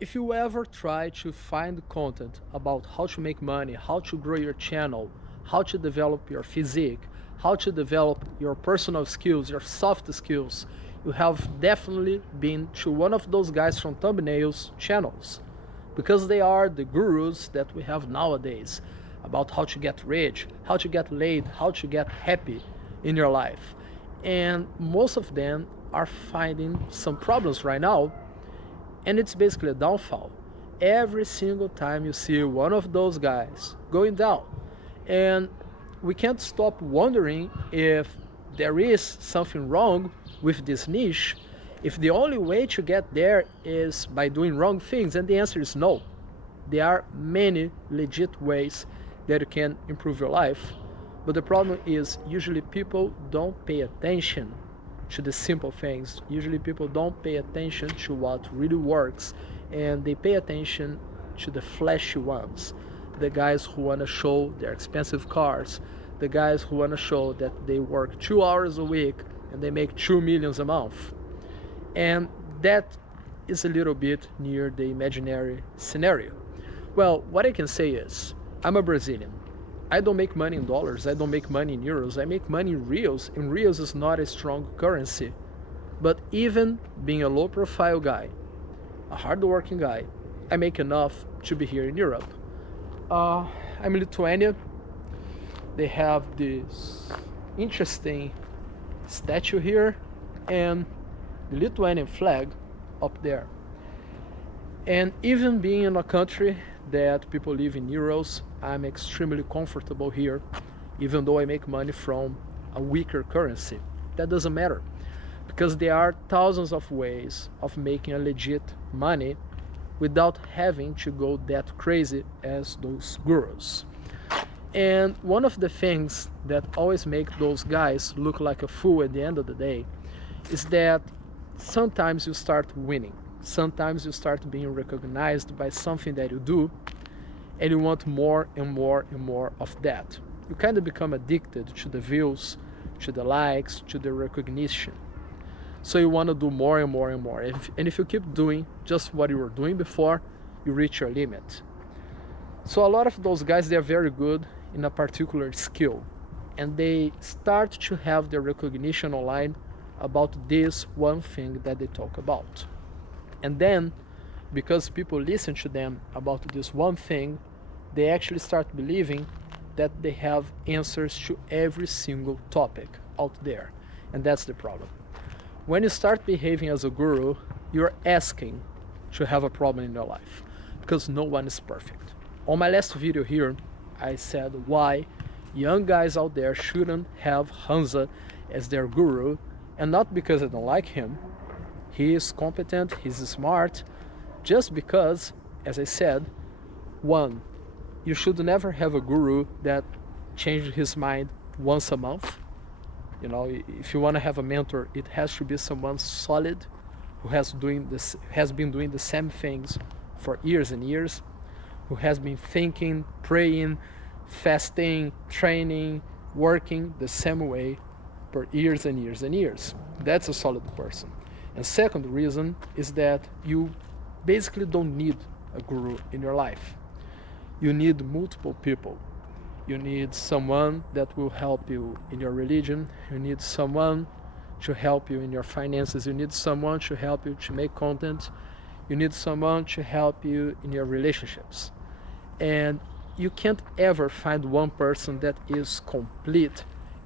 If you ever try to find content about how to make money, how to grow your channel, how to develop your physique, how to develop your personal skills, your soft skills, you have definitely been to one of those guys from thumbnails channels, because they are the gurus that we have nowadays about how to get rich, how to get laid, how to get happy in your life. And most of them are finding some problems right now, and it's basically a downfall. Every single time you see one of those guys going down, and we can't stop wondering if there is something wrong with this niche, if the only way to get there is by doing wrong things, and the answer is no. There are many legit ways that you can improve your life, but the problem is usually people don't pay attention to the simple things. Usually people don't pay attention to what really works, and they pay attention to the flashy ones. The guys who want to show their expensive cars, the guys who want to show that they work 2 hours a week and they make 2 million a month. And that is a little bit near the imaginary scenario. Well, what I can say is, I'm a Brazilian. I don't make money in dollars, I don't make money in euros, I make money in reals, and reals is not a strong currency. But even being a low profile guy, a hardworking guy, I make enough to be here in Europe. I'm in Lithuania. They have this interesting statue here and the Lithuanian flag up there. And even being in a country that people live in euros, I'm extremely comfortable here, even though I make money from a weaker currency. That doesn't matter, because there are thousands of ways of making a legit money without having to go that crazy as those gurus. And one of the things that always make those guys look like a fool at the end of the day is that sometimes you start winning. Sometimes you start being recognized by something that you do, and you want more and more and more of that. You kind of become addicted to the views, to the likes, to the recognition. So you want to do more and more and more. And if you keep doing just what you were doing before, you reach your limit. So a lot of those guys, they're very good in a particular skill, and they start to have their recognition online about this one thing that they talk about. And then, because people listen to them about this one thing, they actually start believing that they have answers to every single topic out there. And that's the problem. When you start behaving as a guru, you're asking to have a problem in your life, because no one is perfect. On my last video here, I said why young guys out there shouldn't have Hansa as their guru, and not because I don't like him. He is competent, he's smart, just because, as I said, one, you should never have a guru that changes his mind once a month. You know, if you want to have a mentor, it has to be someone solid who has been doing the same things for years and years, who has been thinking, praying, fasting, training, working the same way for years and years and years. That's a solid person. And second reason is that you basically don't need a guru in your life. You need multiple people. You need someone that will help you in your religion. You need someone to help you in your finances. You need someone to help you to make content. You need someone to help you in your relationships. And you can't ever find one person that is complete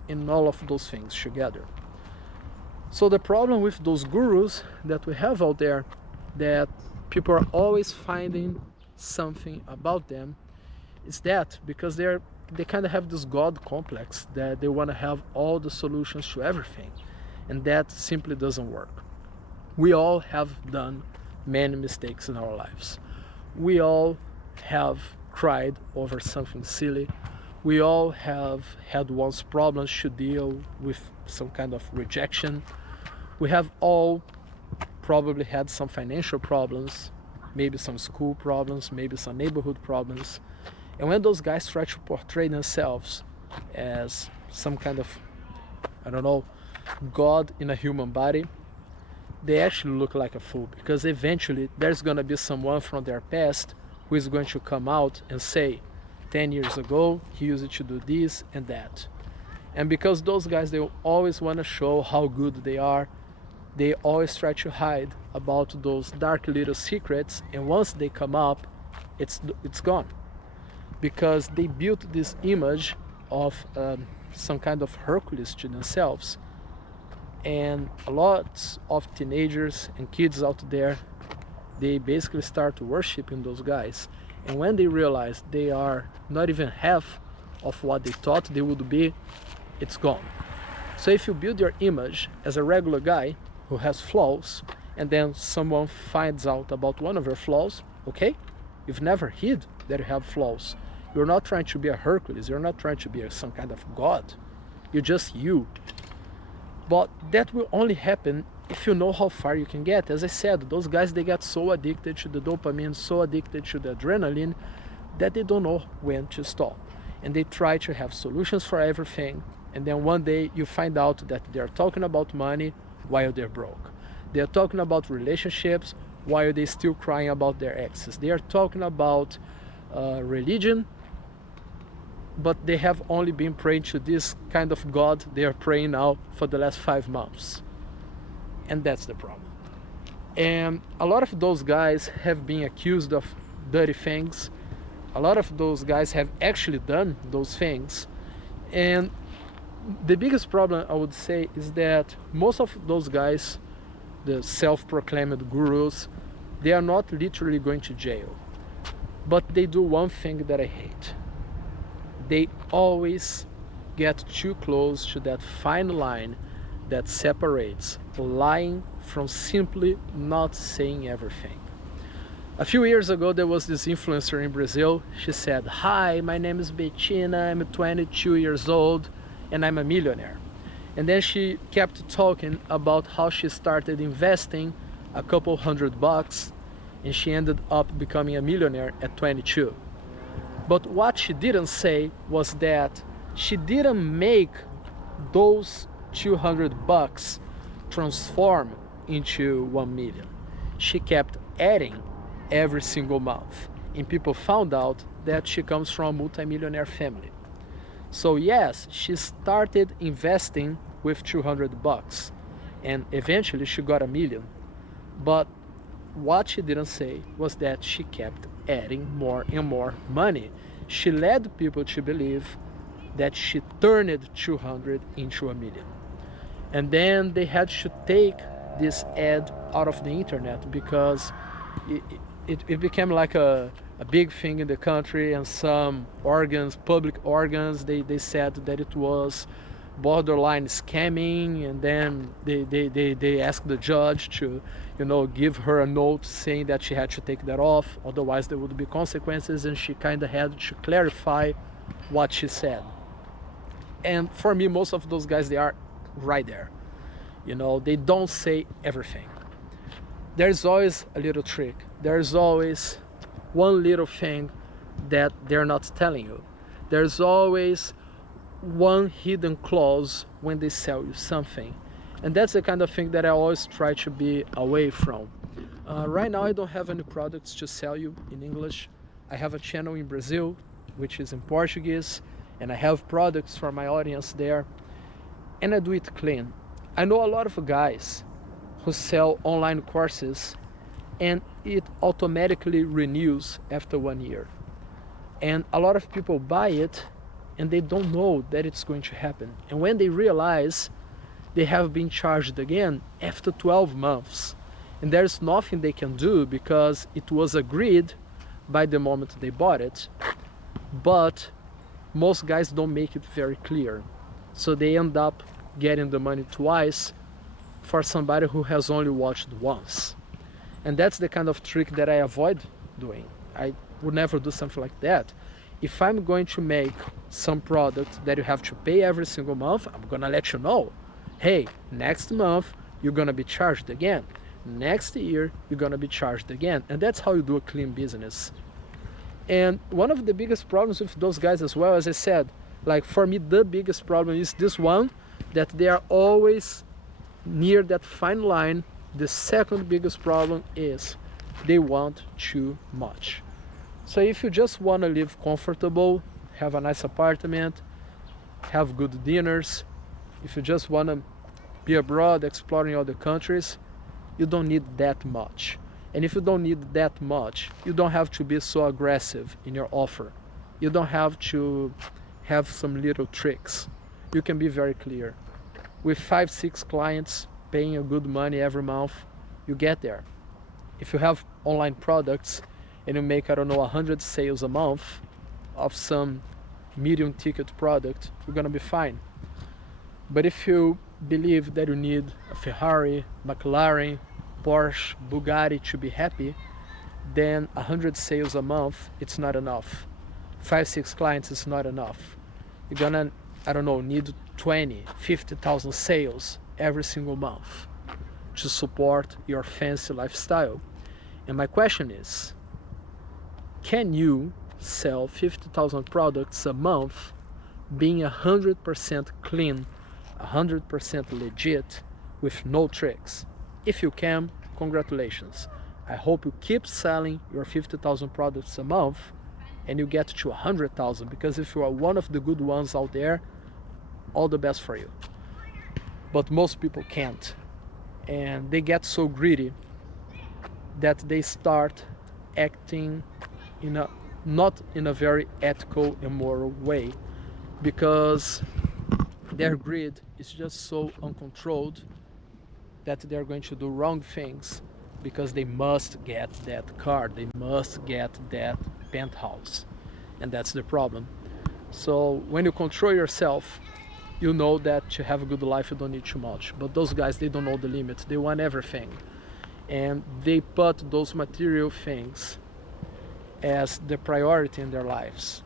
in all of those things together. So the problem with those gurus that we have out there, that people are always finding something about them, is that because they kind of have this God complex that they want to have all the solutions to everything, and that simply doesn't work. We all have done many mistakes in our lives. We all have cried over something silly. We all have had once problems to deal with some kind of rejection. We have all probably had some financial problems, maybe some school problems, maybe some neighborhood problems. And when those guys try to portray themselves as some kind of, I don't know, God in a human body, they actually look like a fool, because eventually there's gonna be someone from their past who is going to come out and say, 10 years ago he used to do this and that. And because those guys, they always want to show how good they are, they always try to hide about those dark little secrets, and once they come up, it's gone, because they built this image of some kind of Hercules to themselves. And a lot of teenagers and kids out there, they basically start worshiping those guys, and when they realize they are not even half of what they thought they would be, it's gone. So if you build your image as a regular guy who has flaws, and then someone finds out about one of your flaws, okay, you've never hid that you have flaws. You're not trying to be a Hercules, you're not trying to be some kind of god, you're just you. But that will only happen if you know how far you can get. As I said, those guys, they get so addicted to the dopamine, so addicted to the adrenaline, that they don't know when to stop. And they try to have solutions for everything, and then one day you find out that they're talking about money while they're broke. They're talking about relationships while they're still crying about their exes. They are talking about religion, but they have only been praying to this kind of God they are praying now for the last 5 months. And that's the problem. And a lot of those guys have been accused of dirty things. A lot of those guys have actually done those things. And the biggest problem, I would say, is that most of those guys, the self-proclaimed gurus, they are not literally going to jail. But they do one thing that I hate. They always get too close to that fine line that separates lying from simply not saying everything. A few years ago, there was this influencer in Brazil. She said, "Hi, my name is Bettina, I'm 22 years old, and I'm a millionaire." And then she kept talking about how she started investing a couple $100, and she ended up becoming a millionaire at 22. But what she didn't say was that she didn't make those $200 transform into 1 million. She kept adding every single month, and people found out that she comes from a multi-millionaire family. So yes, she started investing with $200, and eventually she got 1 million. But what she didn't say was that she kept adding more and more money. She led people to believe that she turned 200 into 1 million. And then they had to take this ad out of the internet, because it became like a big thing in the country, and some organs, public organs, they said that it was borderline scamming, and then they asked the judge to, you know, give her a note saying that she had to take that off, otherwise there would be consequences, and she kind of had to clarify what she said. And for me, most of those guys, they are right there. You know, they don't say everything. There's always a little trick. There's always one little thing that they're not telling you. There's always one hidden clause when they sell you something. And that's the kind of thing that I always try to be away from. Right now I don't have any products to sell you in English. I have a channel in Brazil, which is in Portuguese, and I have products for my audience there, and I do it clean. I know a lot of guys who sell online courses, and it automatically renews after 1 year. And a lot of people buy it, and they don't know that it's going to happen. And when they realize, they have been charged again after 12 months. And there's nothing they can do, because it was agreed by the moment they bought it. But most guys don't make it very clear. So they end up getting the money twice for somebody who has only watched once. And that's the kind of trick that I avoid doing. I would never do something like that. If I'm going to make some product that you have to pay every single month, I'm gonna let you know. Hey, next month you're gonna be charged again. Next year you're gonna be charged again. And that's how you do a clean business. And one of the biggest problems with those guys as well, as I said, like for me the biggest problem is this one, that they are always near that fine line The second biggest problem is they want too much. So if you just want to live comfortable, have a nice apartment, have good dinners, if you just want to be abroad exploring other countries, you don't need that much. And if you don't need that much, you don't have to be so aggressive in your offer. You don't have to have some little tricks. You can be very clear. With 5-6 clients paying you good money every month, you get there. If you have online products and you make, I don't know, 100 sales a month of some medium ticket product, you're gonna be fine. But if you believe that you need a Ferrari, McLaren, Porsche, Bugatti to be happy, then 100 sales a month, it's not enough. 5-6 clients is not enough. You're gonna, I don't know, need 20, 50,000 sales every single month to support your fancy lifestyle. And my question is, can you sell 50,000 products a month being 100% clean, 100% legit, with no tricks? If you can, congratulations. I hope you keep selling your 50,000 products a month and you get to 100,000, because if you are one of the good ones out there, all the best for you. But most people can't, and they get so greedy that they start acting not in a very ethical and moral way, because their greed is just so uncontrolled that they're going to do wrong things because they must get that car, they must get that penthouse, and that's the problem. So when you control yourself, you know that to have a good life you don't need too much. But those guys, they don't know the limit. They want everything, and they put those material things as the priority in their lives.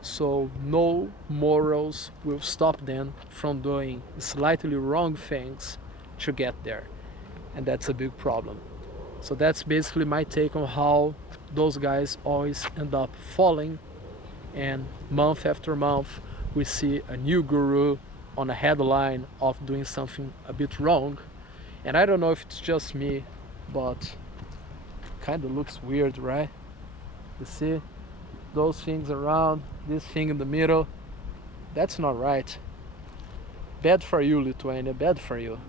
So no morals will stop them from doing slightly wrong things to get there, and that's a big problem. So that's basically my take on how those guys always end up falling, and month after month we see a new guru on a headline of doing something a bit wrong. And I don't know if it's just me, but kind of looks weird, right? You see those things around, this thing in the middle, that's not right. Bad for you, Lithuania, bad for you.